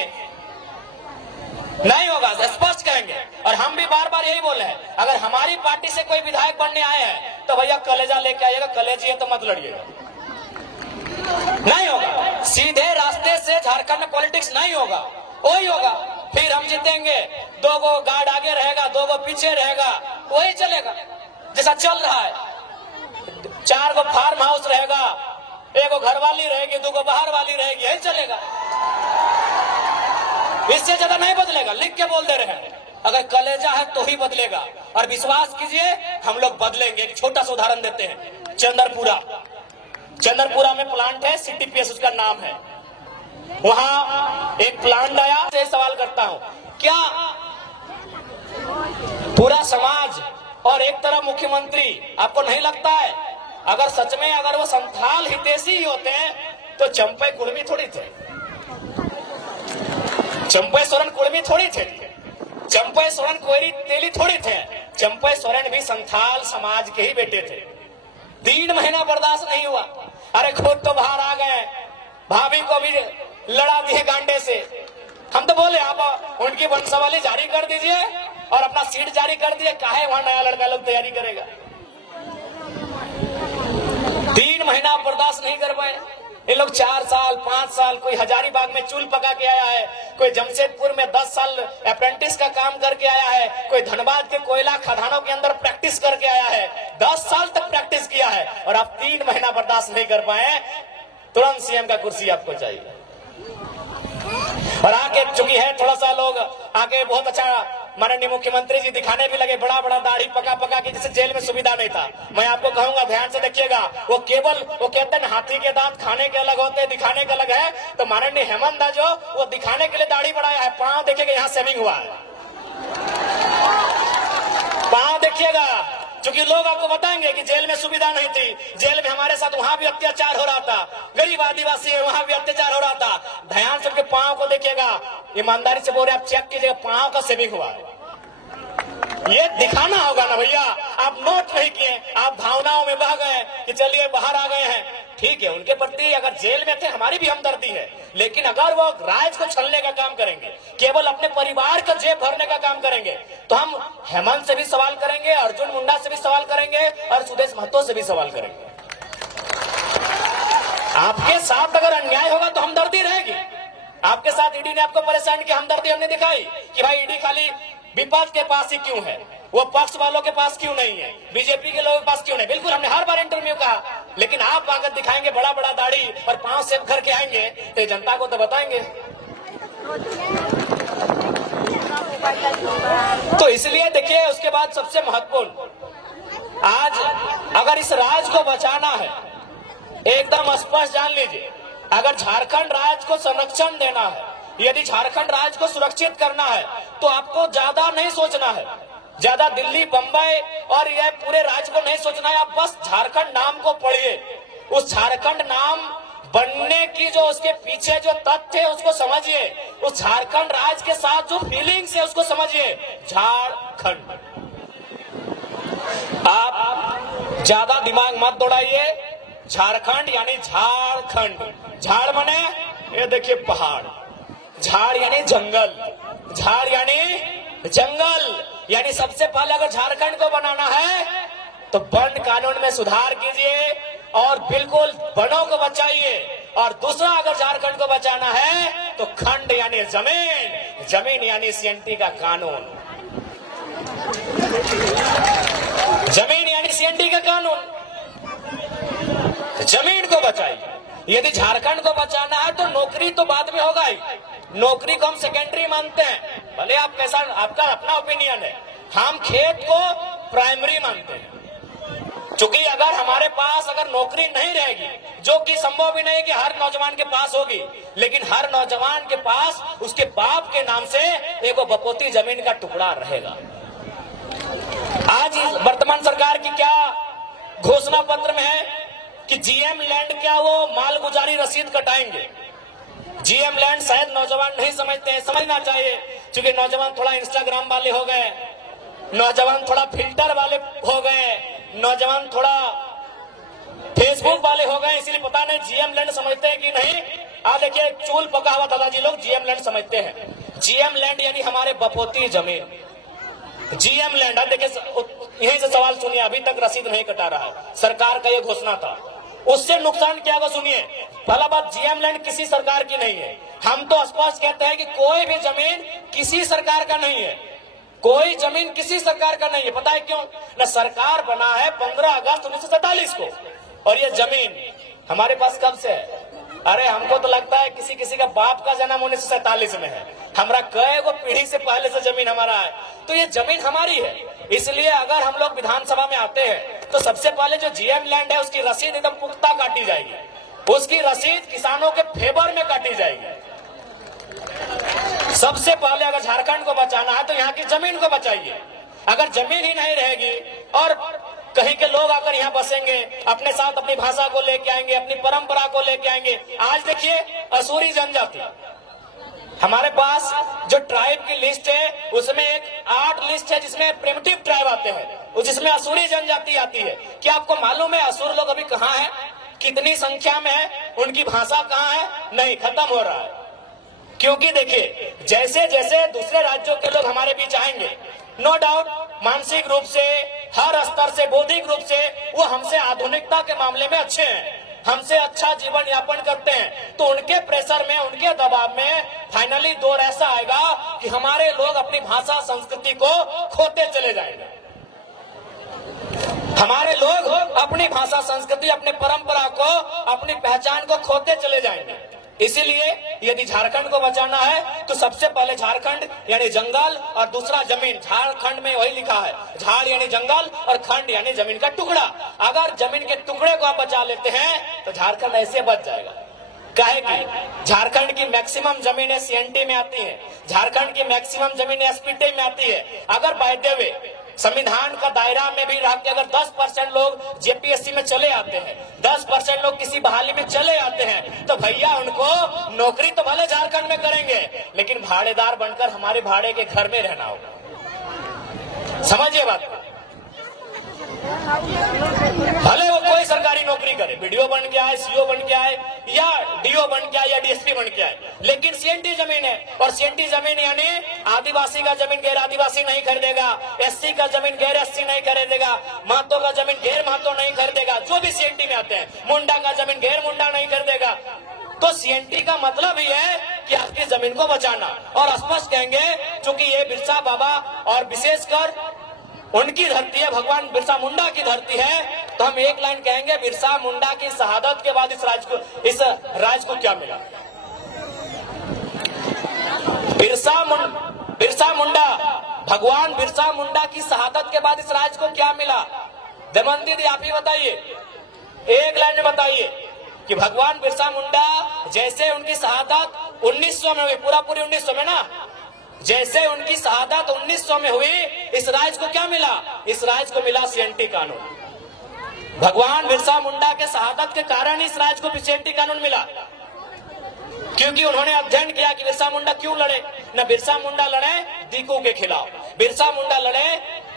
नहीं होगा, स्पष्ट कहेंगे। और हम भी बार बार यही बोले हैं, अगर हमारी पार्टी से कोई विधायक बनने आए हैं तो भैया कलेजा लेके आइएगा, कलेजी है तो मत लड़िएगा। नहीं होगा, सीधे रास्ते से झारखंड में पॉलिटिक्स नहीं होगा। वही होगा, फिर हम जीतेंगे, 2 गो गार्ड आगे रहेगा, 2 गो पीछे रहेगा, वही चलेगा जैसा चल रहा है। 4 गो फार्म हाउस रहेगा, 1 गो घर वाली रहेगी, 2 गो बाहर वाली रहेगी, यही चलेगा। इससे ज्यादा नहीं बदलेगा। लिख के बोल दे रहे हैं, अगर कलेजा है तो ही बदलेगा। और विश्वास कीजिए हम लोग बदलेंगे। एक छोटा सा उदाहरण देते हैं। चंद्रपुरा में प्लांट है, सीटीपीएस उसका नाम है। वहां एक प्लांट आया, से सवाल करता हूं, क्या पूरा समाज और एक तरफ मुख्यमंत्री, आपको नहीं लगता है अगर सच में अगर वो संथाल हितैषी ही होते हैं तो चंपई कुर्मी थोड़ी थे? चंपई सोरेन कुर्मी थोड़ी थे, चंपई सोरेन कोयरी तेली थोड़ी थे। चंपई सोरेन भी संथाल समाज के ही बेटे थे। 3 महीना बर्दाश्त नहीं हुआ, अरे खुद तो बाहर आ गए, भाभी को भी लड़ा दिए गांडे से। हम तो बोले आप उनकी वंशावली जारी कर दीजिए और अपना सीट जारी कर दिए, काहे वहां नया लड़का लोग तैयारी करेगा? 3 महीना बर्दाश्त नहीं कर पाए ये लोग। 4 साल 5 साल, कोई हजारीबाग में चूल पका के आया है, कोई जमशेदपुर में 10 साल अप्रेंटिस का काम करके आया है, कोई धनबाद के कोयला खदानों के अंदर प्रैक्टिस करके आया है, 10 साल तक प्रैक्टिस किया है, और आप 3 महीना बर्दाश्त नहीं कर पाए। तुरंत सीएम का कुर्सी आपको चाहिए। और आके चुकी है थोड़ा सा लोग आके बहुत अच्छा माननीय मुख्यमंत्री जी दिखाने भी लगे, बड़ा बड़ा दाढ़ी पका पका के, जैसे जेल में सुविधा नहीं था। मैं आपको कहूंगा ध्यान से देखिएगा, वो केवल वो कहते हैं हाथी के दांत खाने के अलग होते हैं, दिखाने के अलग है। तो माननीय हेमंत दा जो वो दिखाने के लिए दाढ़ी बढ़ाया है, पांव देखिएगा यहाँ सेविंग हुआ है, पांव देखिएगा। क्योंकि लोग आपको बताएंगे कि जेल में सुविधा नहीं थी, जेल में हमारे साथ वहां भी अत्याचार हो रहा था, गरीब आदिवासी है वहां भी अत्याचार हो रहा था। ध्यान से उनके पांव को देखिएगा, ईमानदारी से बोल रहे आप चेक कीजिएगा, पांव का सेविंग हुआ है। ये दिखाना होगा ना भैया। आप नोट नहीं किए, आप भावनाओं में बह गए कि चलिए बाहर आ गए हैं। ठीक है, उनके प्रति अगर जेल में थे हमारी भी हमदर्दी है, लेकिन अगर वो राज को छलने का काम करेंगे, केवल अपने परिवार का जेब भरने का काम करेंगे, तो हम हेमंत से भी सवाल करेंगे, अर्जुन मुंडा से भी सवाल करेंगे और सुदेश महतो से भी सवाल करेंगे। आपके साथ अगर अन्याय होगा तो हमदर्दी रहेगी। आपके साथ ईडी ने आपको परेशान किया, हमदर्दी हमने दिखाई कि भाई ईडी खाली विपक्ष के पास ही क्यों है, वो पक्ष वालों के पास क्यों नहीं है, बीजेपी के लोगों के पास क्यों नहीं। बिल्कुल हमने हर बार इंटरव्यू कहा, लेकिन आप अगर दिखाएंगे बड़ा बड़ा दाढ़ी और पांव सेव करके आएंगे तो जनता को तो बताएंगे। तो इसलिए देखिए, उसके बाद सबसे महत्वपूर्ण, आज अगर इस राज को बचाना है, एकदम स्पष्ट जान लीजिए, अगर झारखंड राज्य को संरक्षण देना है, यदि झारखंड राज्य को सुरक्षित करना है, तो आपको ज्यादा नहीं सोचना है, ज्यादा दिल्ली बंबई और यह पूरे राज्य को नहीं सोचना है। आप बस झारखंड नाम को पढ़िए, उस झारखंड नाम बनने की जो उसके पीछे जो तथ्य है उसको समझिए, उस झारखंड राज्य के साथ जो फीलिंग्स है उसको समझिए। झारखंड, आप ज्यादा दिमाग मत दौड़ाइए। झारखंड यानी झारखंड, झाड़ मने ये देखिए पहाड़, झाड़ यानी जंगल, झाड़ यानी जंगल, यानी सबसे पहले अगर झारखंड को बनाना है तो वन कानून में सुधार कीजिए और बिल्कुल वनों को बचाइए। और दूसरा, अगर झारखंड को बचाना है तो खंड यानी जमीन, जमीन यानी सीएनटी का कानून, जमीन यानी सीएनटी का कानून, जमीन को बचाइए। यदि झारखंड को बचाना है तो नौकरी तो बाद में होगा ही, नौकरी को हम सेकेंडरी मानते हैं, भले आप कैसा, आपका अपना ओपिनियन है, हम खेत को प्राइमरी मानते हैं। क्योंकि अगर हमारे पास अगर नौकरी नहीं रहेगी, जो कि संभव भी नहीं कि हर नौजवान के पास होगी, लेकिन हर नौजवान के पास उसके बाप के नाम से एक बपोती जमीन का टुकड़ा रहेगा। आज वर्तमान सरकार की क्या घोषणा पत्र में है कि जीएम लैंड क्या वो मालगुजारी रसीद कटाएंगे। जीएम लैंड शायद नौजवान नहीं समझते हैं, समझना चाहिए, क्योंकि नौजवान थोड़ा इंस्टाग्राम वाले हो गए, नौजवान थोड़ा फिल्टर वाले हो गए, नौजवान थोड़ा फेसबुक वाले हो गए, इसलिए पता नहीं जीएम लैंड समझते हैं कि नहीं। देखिए, चूल पका हुआ दादाजी लोग जीएम लैंड समझते हैं। जीएम लैंड यानी हमारे बपोती जमीन, जीएम लैंड। देखिए, यहीं से सवाल सुनिए, अभी तक रसीद नहीं कटा रहा है, सरकार का यह घोषणा था, उससे नुकसान क्या होगा सुनिए। पहला बात, जीएम लैंड किसी सरकार की नहीं है, हम तो स्पष्ट कहते हैं कि कोई भी जमीन किसी सरकार का नहीं है, कोई जमीन किसी सरकार का नहीं है। पता है क्यों? न सरकार बना है 15 अगस्त 1947 को, और ये जमीन हमारे पास कब से है? अरे हमको तो लगता है किसी किसी का बाप का जन्म 1947 में है, हमारा कई गो पीढ़ी से पहले से जमीन हमारा है, तो ये जमीन हमारी है। इसलिए अगर हम लोग विधानसभा में आते हैं तो सबसे पहले जो जीएम लैंड है उसकी रसीद एकदम पुख्ता काटी जाएगी, उसकी रसीद किसानों के फेवर में काटी जाएगी। सबसे पहले अगर झारखंड को बचाना है तो यहाँ की जमीन को बचाइए। अगर जमीन ही नहीं रहेगी और कहीं के लोग आकर यहाँ बसेंगे, अपने साथ अपनी भाषा को लेके आएंगे, अपनी परंपरा को लेके आएंगे। आज देखिए, असूरी जनजाति, हमारे पास जो ट्राइब की लिस्ट है उसमें एक 8 लिस्ट है जिसमें प्रिमिटिव ट्राइब आते हैं, जिसमें असूरी जनजाति आती है। क्या आपको मालूम है असुर लोग अभी कहाँ है, कितनी संख्या में है, उनकी भाषा कहाँ है? नहीं, खत्म हो रहा है। क्योंकि देखिए, जैसे जैसे दूसरे राज्यों के लोग हमारे बीच आएंगे, नो डाउट मानसिक रूप से, हर स्तर से, बौद्धिक रूप से वो हमसे आधुनिकता के मामले में अच्छे हैं, हमसे अच्छा जीवन यापन करते हैं, तो उनके प्रेशर में, उनके दबाव में फाइनली दौर ऐसा आएगा कि हमारे लोग अपनी भाषा संस्कृति को खोते चले जाएंगे। हमारे लोग अपनी भाषा संस्कृति, अपनी परंपरा को, अपनी पहचान को खोते चले जाएंगे। इसीलिए यदि झारखंड को बचाना है तो सबसे पहले झारखंड यानी जंगल और दूसरा जमीन। झारखंड में वही लिखा है, झाड़ यानी जंगल और खंड यानी जमीन का टुकड़ा। अगर जमीन के टुकड़े को आप बचा लेते हैं तो झारखंड ऐसे बच जाएगा। काहे कि झारखंड की मैक्सिमम जमीनें सीएनटी में आती है, झारखंड की मैक्सिमम जमीनें एसपीटी में आती है। अगर बाय द वे संविधान का दायरा में भी रह के अगर 10% लोग जेपीएससी में चले आते हैं, 10% लोग किसी बहाली में चले आते हैं, तो भैया उनको नौकरी तो भले झारखंड में करेंगे, लेकिन भाड़ेदार बनकर हमारे भाड़े के घर में रहना होगा। समझिए बात, भले वो कोई सरकारी नौकरी करे, बीडीओ बन के आए, सीओ बन के आए, या डीओ बन के आए, या डीएसपी बन के आए, लेकिन सीएनटी जमीन है। और सीएनटी जमीन यानी आदिवासी का जमीन गैर आदिवासी नहीं खरीदेगा, एससी का जमीन गैर एससी नहीं खरीदेगा, महतो का जमीन गैर महतो नहीं खरीदेगा, जो भी सीएनटी में आते हैं, मुंडा का जमीन गैर मुंडा नहीं खरीदेगा। तो सीएनटी का मतलब ही है कि आपकी जमीन को बचाना। और स्पष्ट कहेंगे, क्योंकि ये बिरसा बाबा और विशेषकर उनकी धरती है, भगवान बिरसा मुंडा की धरती है, तो हम एक लाइन कहेंगे, बिरसा मुंडा की शहादत के बाद इस राज को क्या मिला? बिरसा मुंडा, भगवान बिरसा मुंडा की शहादत के बाद इस राज्य को क्या मिला? दमन दीदी आप ही बताइए, एक लाइन में बताइए कि भगवान बिरसा मुंडा जैसे उनकी शहादत 1900 में हुई, पूरी 1900 में ना, जैसे उनकी शहादत 1900 में हुई, इस राज्य को क्या मिला? इस राज्य को मिला सीएनटी कानून। भगवान बिरसा मुंडा के शहादत के कारण इस राज्य को पीसीएमटी कानून मिला, क्योंकि उन्होंने अध्ययन किया कि बिरसा मुंडा क्यों लड़े। न बिरसा मुंडा लड़े दीकू के खिलाफ, बिरसा मुंडा लड़े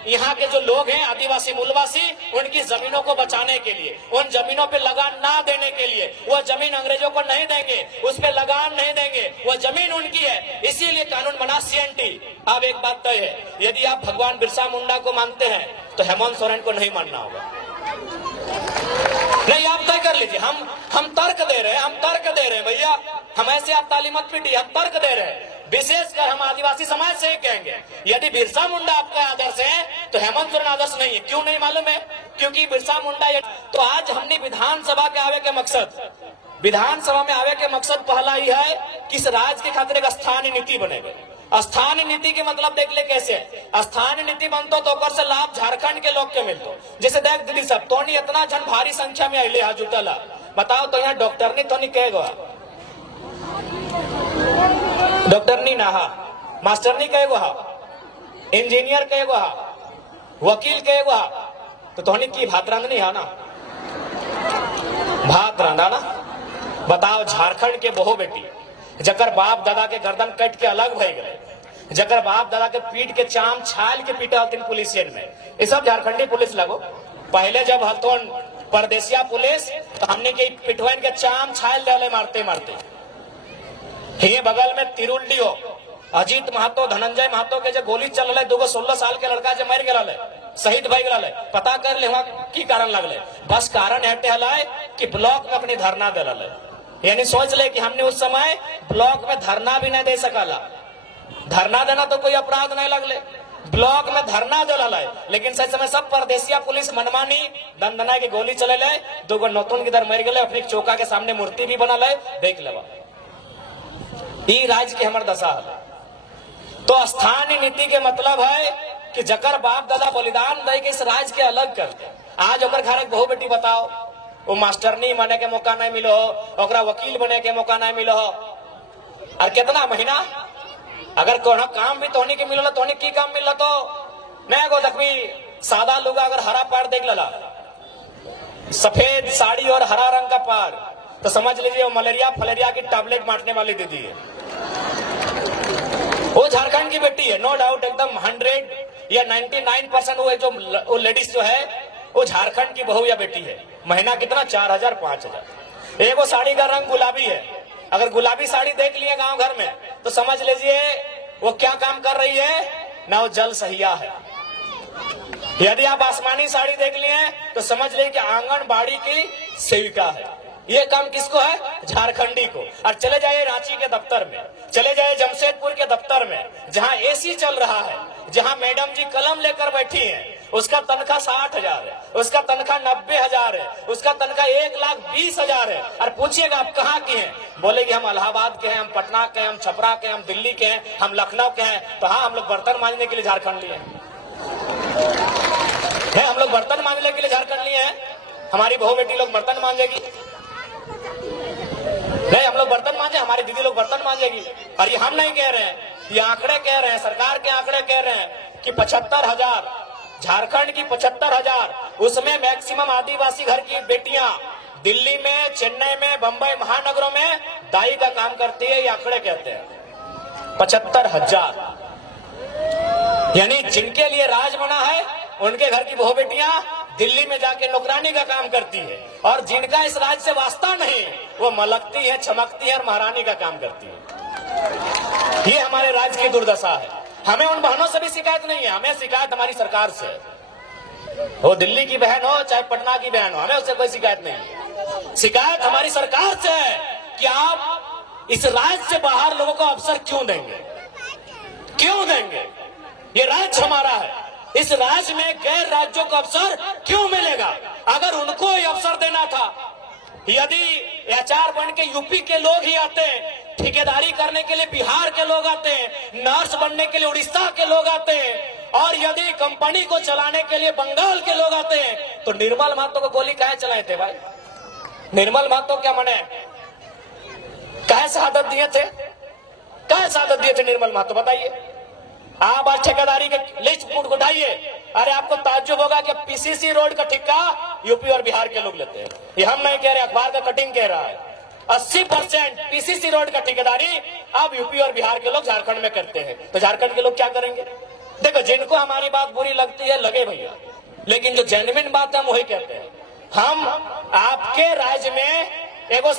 यहाँ के जो लोग हैं आदिवासी मूलवासी, उनकी जमीनों को बचाने के लिए, उन जमीनों पे लगान ना देने के लिए। वो जमीन अंग्रेजों को नहीं देंगे, उस पे लगान नहीं देंगे, वो जमीन उनकी है, इसीलिए कानून बना सीएनटी। अब एक बात तय है, यदि आप भगवान बिरसा मुंडा को मानते हैं तो हेमंत सोरेन को नहीं मानना होगा। नहीं, आप तय कर लीजिए। हम तर्क दे रहे हैं, हम तर्क दे रहे हैं भैया, हम ऐसे आप ताली मत पीटिए, हम तर्क दे रहे हैं। विशेषकर हम आदिवासी समाज से ही कहेंगे, यदि बिरसा मुंडा आपका आदर्श है तो हेमंत सोरेन आदर्श नहीं है। क्यों नहीं मालूम है? क्योंकि बिरसा मुंडा तो आज हमने विधानसभा के आवे के मकसद, विधानसभा में आवे के मकसद पहला ही है कि इस राज्य के खातिर एक स्थानीय नीति बनेगा। स्थानीय नीति के मतलब देख ले कैसे है। स्थानीय नीति बनतो तो ओकर से लाभ झारखंड के लोग के मिलतो। जैसे देख दीदी सब तो इतना जन भारी संख्या में अले हा जुटला, बताओ तो यहाँ डॉक्टर तो नहीं कहेगा, डॉक्टर नहीं ना, मास्टर नहीं कहेगो, इंजीनियर कहेगो, वकील कहेगो, तो तोहनी की भात रांधनी है ना, भात रांधा ना। बताओ झारखंड के बहु बेटी जकर बाप दादा के गर्दन कट के अलग भई गए, जकर बाप दादा के पीट के चाम छाल के पीटा हथिन पुलिसियन में, ये सब झारखंडी पुलिस लगो। पहले जब हथोन परदेसिया पुलिस तो हमने के पिटवाइन के चाम छाल डाले मारते मारते। ये बगल में तिरुल्डी हो अजीत महतो धनंजय महतो के जो गोली चल रहा है, 16 साल के लड़का जो मर गया शहीद भाई गया, पता कर ले वहां की कारण लगले। बस कारण हटे हलाए कि ब्लॉक में अपनी धरना दे रहा, यानी सोच ले कि हमने उस समय ब्लॉक में धरना भी नहीं दे सकला। धरना देना तो कोई अपराध नहीं लगले, ब्लॉक में धरना दे रहा है, लेकिन सही समय सब परदेसिया पुलिस मनमानी दंदना के गोली चले ले, 2 नौतुन किधर मर गए, अपनी चौका के सामने मूर्ति भी बना ले, देख लेवा। ई राज्य की हमार दशा है। तो स्थानीय नीति के मतलब है कि जकर बाप दादा बलिदान दे के इस राज्य के अलग करते। आज ओकर घर बहु बेटी बताओ, वो मास्टरनी बने के मौका नहीं मिलो, ओकरा वकील बने के मौका नहीं मिलो, और कितना महीना अगर कोनो काम भी तोहनी के मिलो तोहनी की काम मिल तो मैं को देखबी सादा लुगा अगर हरा पार देख लला, सफेद साड़ी और हरा रंग का पार, तो समझ लीजिए वो मलेरिया फलेरिया की टैबलेट बांटने वाली दीदी है। वो झारखंड की बेटी है, नो डाउट, एकदम 100 या 99% वो जो लेडीज जो है वो झारखंड की बहू या बेटी है। महीना कितना 4000 5000। एक वो साड़ी का रंग गुलाबी है, अगर गुलाबी साड़ी देख लिए गांव घर में तो समझ लीजिए वो क्या काम कर रही है ना, वो जल सहिया है। यदि आप आसमानी साड़ी देख लिए तो समझ लीजिए कि आंगनबाड़ी की सेविका है। ये काम किसको है? झारखंडी को। और चले जाइए रांची के दफ्तर में, चले जाइए जमशेदपुर के दफ्तर में, जहां एसी चल रहा है, जहां मैडम जी कलम लेकर बैठी हैं, उसका तनख्वाह 60,000 है, उसका तनख्वाह 90,000 है, उसका तनख्वाह 1,20,000 है। और पूछिएगा आप कहाँ की हैं, बोलेगी हम इलाहाबाद के हैं, हम पटना के हैं, हम छपरा के हैं, हम दिल्ली के हैं, हम लखनऊ के हैं। तो हाँ, हम लोग बर्तन मांजने के लिए झारखंड लिए हैं, हम लोग बर्तन मांजने के लिए झारखंड लिए हैं। हमारी बहू बेटी लोग बर्तन मांजेगी नहीं, हम लोग बर्तन मांजे, हमारी दीदी लोग बर्तन मांजेगी। और ये हम नहीं कह रहे हैं, ये आंकड़े कह रहे हैं, सरकार के आंकड़े कह रहे हैं कि 75,000 झारखंड की 75,000, उसमें मैक्सिमम आदिवासी घर की बेटियां दिल्ली में, चेन्नई में, बंबई महानगरों में दाई का काम करती है। ये आंकड़े कहते हैं 75,000, यानी जिनके लिए राज बना है उनके घर की बहु बेटियां दिल्ली में जाके नौकरानी का काम करती है, और जिनका इस राज्य से वास्ता नहीं वो मलकती है, चमकती है और महारानी का काम करती है। ये हमारे राज्य की दुर्दशा है। हमें उन बहनों से भी शिकायत नहीं है, हमें शिकायत हमारी सरकार से। वो दिल्ली की बहन हो चाहे पटना की बहन हो, हमें उससे कोई शिकायत नहीं है। शिकायत हमारी सरकार से है कि आप इस राज्य से बाहर लोगों को अवसर क्यों देंगे, क्यों देंगे? ये राज्य हमारा है, इस राज्य में गैर राज्यों को अवसर क्यों मिलेगा? अगर उनको ये अवसर देना था, यदि एचआर बन के यूपी के लोग ही आते, ठेकेदारी करने के लिए बिहार के लोग आते, नर्स बनने के लिए उड़ीसा के लोग आते, और यदि कंपनी को चलाने के लिए बंगाल के लोग आते, तो निर्मल महतो को गोली काहे चलाए थे भाई? निर्मल महतो क्या मने काहे शहादत दिए थे? काहे शहादत दिए थे निर्मल महतो, बताइए? आप आज ठेकेदारी के लिस्ट उठाइए, अरे आपको ताज्जुब होगा कि पीसीसी रोड का ठेका यूपी और बिहार के लोग लेते हैं। ये हम नहीं कह रहे, अखबार का कटिंग कह रहा है। 80% पीसीसी रोड का ठेकेदारी अब यूपी और बिहार के लोग झारखंड में करते हैं। तो झारखंड के लोग क्या करेंगे? देखो, जिनको हमारी बात बुरी लगती है लगे भैया, लेकिन जो जेन्युइन बात है हम वही कहते हैं। हम आपके राज्य में एगो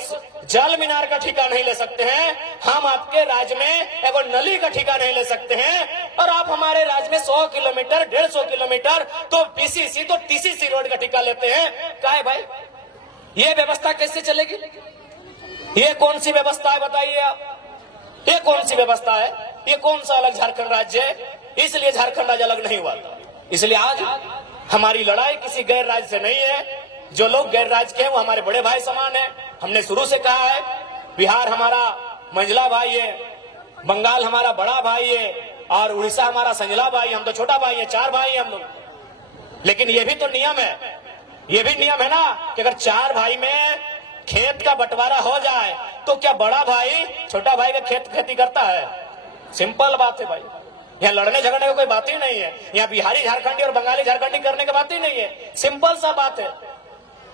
जल मीनार का ठेका नहीं ले सकते हैं, हम आपके राज्य में एगो नली का ठेका नहीं ले सकते हैं, और आप हमारे राज्य में 100 किलोमीटर 150 किलोमीटर तो पीसीसी तो टीसीसी रोड का ठेका लेते हैं। क्या है भाई, ये व्यवस्था कैसे चलेगी? ये कौन सी व्यवस्था है बताइए आप? ये कौन सी व्यवस्था है? ये कौन सा अलग झारखंड राज्य है? इसलिए झारखंड राज्य अलग नहीं हुआ था। इसलिए आज हमारी लड़ाई किसी गैर राज्य से नहीं है। जो लोग गैर राज्य के हैं वो हमारे बड़े भाई समान है। हमने शुरू से कहा है, बिहार हमारा मंझला भाई है, बंगाल हमारा बड़ा भाई है, और उड़ीसा हमारा संझला भाई। हम तो छोटा भाई है, 4 भाई हैं हम लोग। लेकिन ये भी तो नियम है, ये भी नियम है ना कि अगर 4 भाई में खेत का बंटवारा हो जाए तो क्या बड़ा भाई छोटा भाई का खेती करता है? सिंपल बात है भाई। यहाँ लड़ने झगड़ने की कोई बात ही नहीं है। यहाँ बिहारी झारखंडी और बंगाली झारखंडी करने की बात ही नहीं है। सिंपल सा बात है।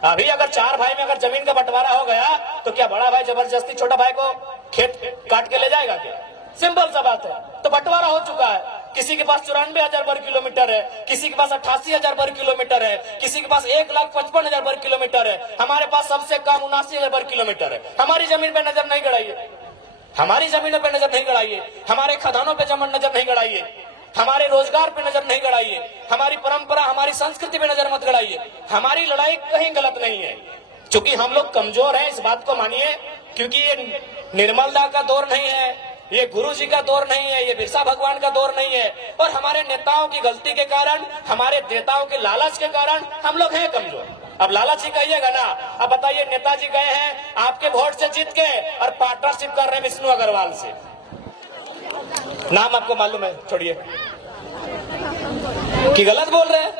अभी अगर 4 भाई में अगर जमीन का बंटवारा हो गया तो क्या बड़ा भाई जबरदस्ती छोटा भाई को खेत काट के ले जाएगा क्या? सिंपल सा बात है। तो बंटवारा हो चुका है। किसी के पास 94,000 वर्ग किलोमीटर है, किसी के पास 88,000 वर्ग किलोमीटर है, किसी के पास 1,55,000 वर्ग किलोमीटर है। हमारे पास सबसे कम 79,000 वर्ग किलोमीटर है। हमारी जमीन पे नजर नहीं गड़ाइए, हमारी जमीनों पे नजर नहीं गड़ाइए, हमारे खदानों पे नजर नहीं गड़ाइए, हमारे रोजगार पे नजर नहीं गड़ाइए, हमारी परंपरा हमारी संस्कृति पे नजर मत गड़ाइए। हमारी लड़ाई कहीं गलत नहीं है। चूंकि हम लोग कमजोर हैं इस बात को मानिए, क्योंकि ये निर्मलदा का दौर नहीं है, ये गुरु जी का दौर नहीं है, ये बिरसा भगवान का दौर नहीं है, और हमारे नेताओं की गलती के कारण, हमारे नेताओं के लालच के कारण हम लोग हैं कमजोर। अब लालच ही कहिएगा ना। अब बताइए, नेताजी गए हैं आपके वोट से जीत के और पार्टनरशिप कर रहे हैं विष्णु अग्रवाल से। नाम आपको मालूम है, छोड़िए कि गलत बोल रहे हैं।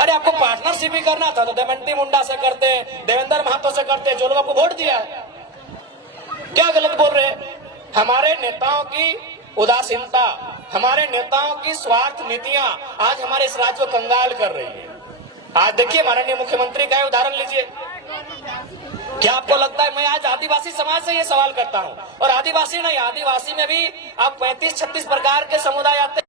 अरे आपको पार्टनरशिप ही करना था तो दमयंती मुंडा से करते, देवेंद्र महतो से करते, जो लोग आपको वोट दिया है। क्या गलत बोल रहे हैं? हमारे नेताओं की उदासीनता, हमारे नेताओं की स्वार्थ नीतियां आज हमारे इस राज्य को कंगाल कर रही है। आज देखिए, माननीय मुख्यमंत्री का उदाहरण लीजिए। क्या आपको लगता है, मैं आज आदिवासी समाज से ये सवाल करता हूं, और आदिवासी नहीं, आदिवासी में भी आप 35-36 प्रकार के समुदाय आते हैं।